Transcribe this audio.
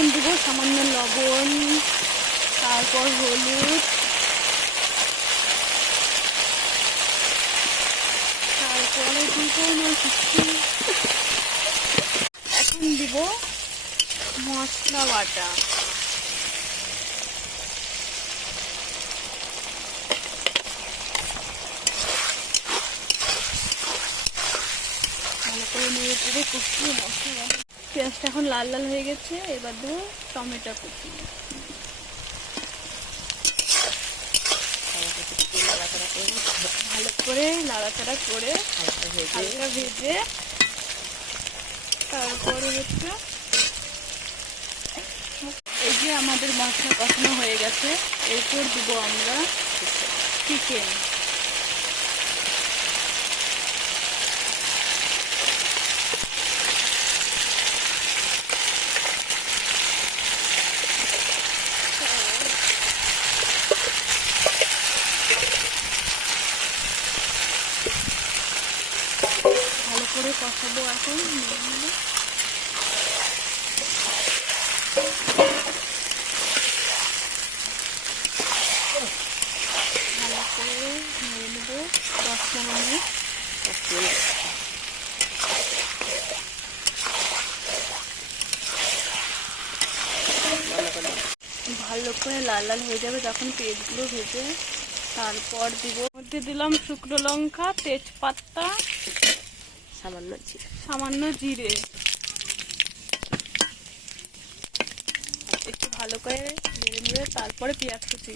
এখন দিব সামান্য লবণ, তারপর হলুদ, তারপরে দিব এখন দিব মশলা বাটা। ভালো করে নেড়ে চেড়ে কষিয়ে মশলা। পেঁয়াজটা এখন লাল লাল হয়ে গেছে, এবার দেবো টমেটো কুচি। ভালো করে নাড়াচাড়া করে হালকা ভেজে তারপরে হচ্ছে এই যে আমাদের মশলা কষানো হয়ে গেছে, এরপর দিব আমরা চিকেন। ভালো করে কষাবো এখন। ভালো করে নিয়ে নেবো 10 মিনিট। ভালো করে লাল লাল হয়ে যাবে যখন পেঁয়াজগুলো ভেজে, তারপর দিব মধ্যে দিলাম শুকনো লঙ্কা, তেজপাতা, সামান্য জিরে। একটু ভালো করে নেড়ে নেড়ে তারপরে পেঁয়াজ কুচি।